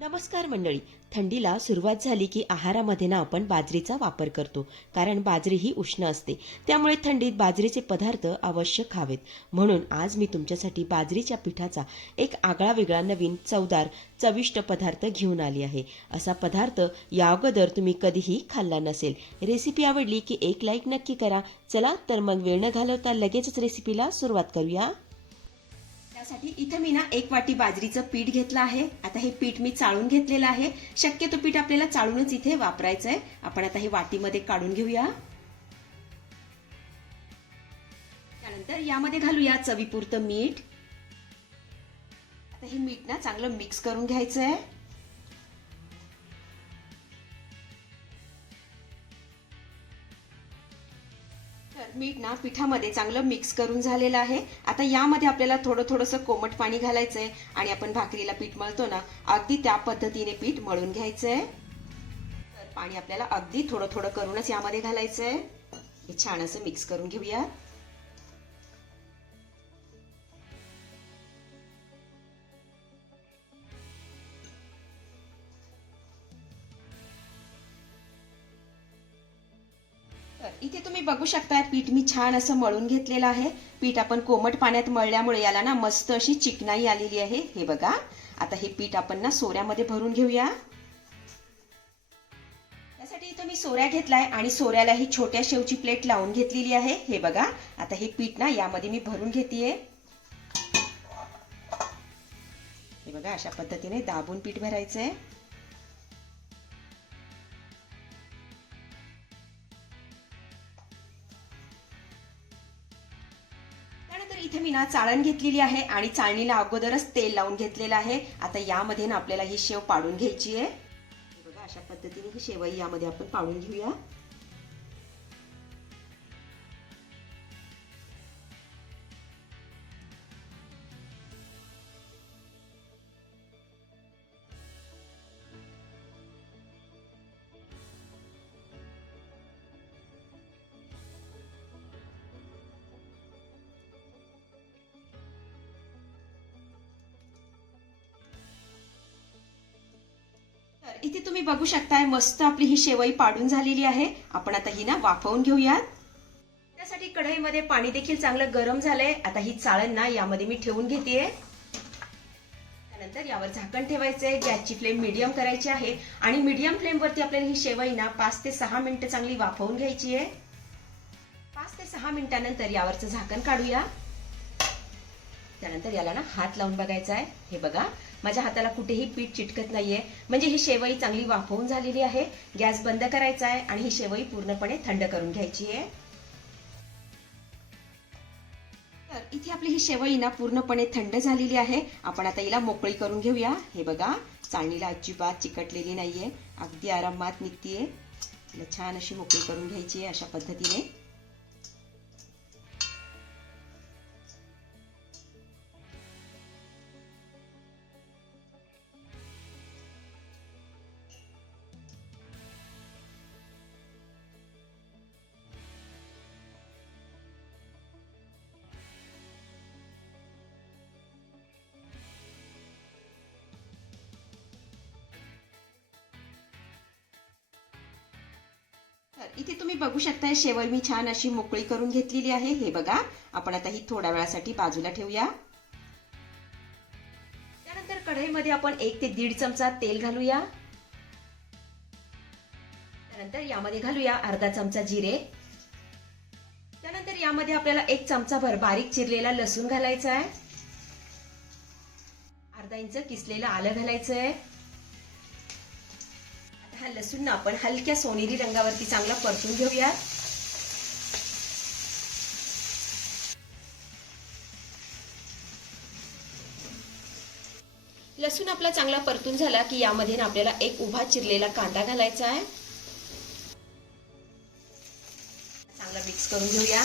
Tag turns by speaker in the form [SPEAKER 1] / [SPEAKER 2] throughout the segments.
[SPEAKER 1] नमस्कार मंडळी. थंडीला सुरुवात झाली की आहारामध्ये ना आपण बाजरीचा वापर करतो. कारण बाजरी ही उष्ण असते. त्यामुळे थंडीत बाजरीचे पदार्थ अवश्य खावेत म्हणून आज मी तुमच्यासाठी बाजरीच्या पिठाचा एक आगळा वेगळा नवीन चवदार चविष्ट पदार्थ घेऊन आली आहे. असा पदार्थ या अगोदर तुम्ही कधीही खाल्ला नसेल. रेसिपी आवडली की एक लाईक नक्की करा. चला तर मग वेळ न घालवता लगेचच रेसिपीला सुरुवात करूया. त्यासाठी इथं मी ना एक वाटी बाजरीचं पीठ घेतलं आहे. आता हे पीठ मी चाळून घेतलेलं आहे. शक्यतो पीठ आपल्याला चाळूनच इथे वापरायचं आहे आपण आता हे वाटीमध्ये काढून घेऊया. त्यानंतर यामध्ये घालूया चवीपुरतं मीठ. आता हे मीठ ना चांगलं मिक्स करून घ्यायचं आहे मीठ ना पिठामध्ये चांगलं मिक्स करून झालेलं आहे. आता यामध्ये आपल्याला थोडं थोडंसं कोमट पाणी घालायचंय आणि आपण भाकरीला पीठ मळतो ना अगदी त्या पद्धतीने पीठ मळून घ्यायचंय. तर पाणी आपल्याला अगदी थोडं थोडं करूनच यामध्ये घालायचंय. हे छान असं मिक्स करून घेऊया तुम्ही बघू शकताय पीठ मी छान असं मळून घेतलेलं आहे. पीठ आपण कोमट पाण्यात मळल्यामुळे याला ना मस्त अशी चिकनाई आलेली आहे. हे बघा. आता हे पीठ आपण ना सोऱ्यामध्ये भरून घेऊया. त्यासाठी इथं मी सोऱ्या घेतलाय आणि सोऱ्याला ही छोट्या शेवची प्लेट लावून घेतलेली आहे. हे बघा. आता हे पीठ ना यामध्ये मी भरून घेतेय. हे बघा अशा पद्धतीने दाबून पीठ भरायचंय. चाळण घेतलेली आहे आणि चाळणीला अगोदरच तेल लावून घेतलेलं आहे. आता यामध्ये ना आपल्याला ही शेव पाडून घ्यायची आहे. बघा अशा पद्धतीने ही शेवई यामध्ये आपण पाडून घेऊया. इथे तुम्ही बघू शकताय मस्त आपली ही शेवई पाडून झालेली आहे. आपण आता ही ना वाफवून घेऊयात. त्यासाठी कढईमध्ये पाणी देखील चांगलं गरम झालंय. आता ही चाळण ना यामध्ये मी ठेवून घेतेय. त्यानंतर यावर झाकण ठेवायचंय. गॅसची फ्लेम मीडियम करायची आहे. आणि मीडियम फ्लेमवरती आपल्याला ही शेवई ना पाच ते सहा मिनिटं चांगली वाफवून घ्यायची आहे. पाच ते सहा मिनिटानंतर यावरचं झाकण काढूया. त्यानंतर याला ना हात लावून बघायचा आहे. हे बघा माझ्या हाताला कुठेही पीठ चिटकत नाहीये. म्हणजे ही शेवई चांगली वाफवून झालेली आहे. गॅस बंद करायचा आहे आणि ही शेवई पूर्णपणे थंड करून घ्यायची आहे. तर इथे आपली ही शेवई ना पूर्णपणे थंड झालेली आहे. आपण आता हिला मोकळी करून घेऊया. हे बघा चाळणीला अजिबात चिकटलेली नाहीये. अगदी आरामात निघतीये. तिला छान अशी मोकळी करून घ्यायची आहे अशा पद्धतीने. तर इथे तुम्ही बघू शकताय शेवई मी छान अशी मोकळी करून घेतलेली आहे. हे बघा आपण आता ही थोड्या वेळासाठी बाजूला ठेवूया. त्यानंतर कढईमध्ये आपण एक ते दीड चमचा तेल घालूया. त्यानंतर यामध्ये घालूया अर्धा चमचा जिरे. त्यानंतर यामध्ये आपल्याला एक चमचा भर बारीक चिरलेला लसूण घालायचा आहे अर्धा इंच किसलेलं आलं घालायचं आहे हा लसूण ना आपण हलक्या सोनेरी रंगावरती चांगला परतून घेऊया. लसूण आपला चांगला परतून झाला की यामध्ये ना आपल्याला एक उभा चिरलेला कांदा घालायचा आहे. चांगला मिक्स करून घेऊया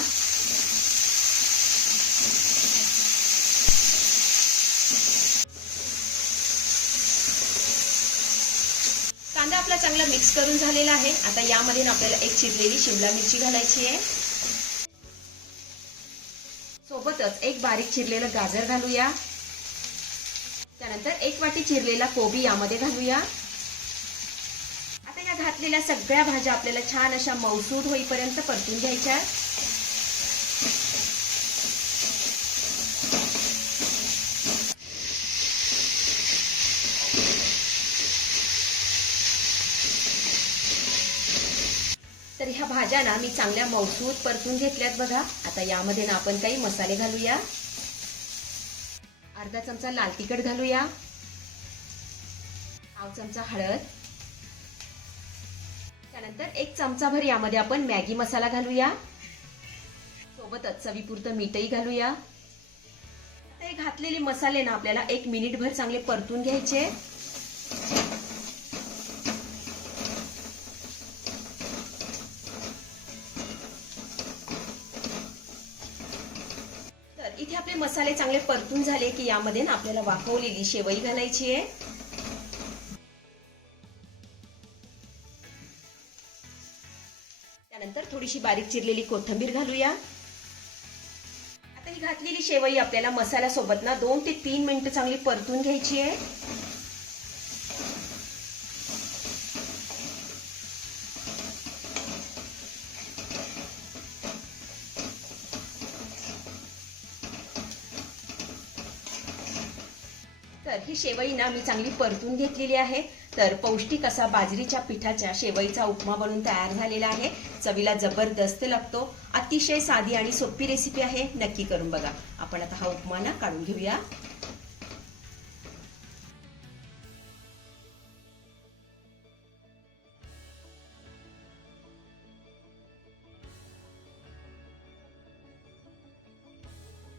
[SPEAKER 1] कांदा आपला चांगला मिक्स करून झालेला आहे. आता यामध्ये आपल्याला एक चिरलेली शिमला मिरची घालायची आहे. सोबतच एक बारीक चिरलेलं गाजर घालूया. त्यानंतर एक वाटी चिरलेला कोबी यामध्ये घालूया. आता या घातलेल्या सगळ्या भाज्या आपल्याला छान अशा मौसूद होईपर्यंत परतून घ्यायच्या ह्या भाज्या ना मी चांगल्या मौसूत परतून घेतल्यात बघा. आता यामध्ये ना आपण काही मसाले घालूया. अर्धा चमचा लाल तिखट घालूया. पाव चमचा हळद. त्यानंतर एक चमचा भर यामध्ये आपण मॅगी मसाला घालूया. सोबतच चवीपुरतं मीठही घालूया. आता हे घातलेले मसाले ना आपल्याला एक मिनिट भर चांगले परतून घ्यायचे. इथे आपले मसाले चांगले परतून झाले की यामध्ये ना आपल्याला वाफवलेली शेवई घालायची आहे. त्यानंतर थोडीशी बारीक चिरलेली कोथिंबीर घालूया. आता ही घातलेली शेवई आपल्याला मसाल्यासोबत ना दोन ते तीन मिनिटं चांगली परतून घ्यायची आहे. तर ही शेवई ना मी चांगली परतून घेतलेली आहे. तर पौष्टिक असा बाजरीच्या पिठाच्या शेवईचा उपमा बनून तयार झालेला आहे. चवीला जबरदस्त लागतो. अतिशय साधी आणि सोपी रेसिपी आहे. नक्की करून बघा. आपण आता हा उपमा ना काढून घेऊया.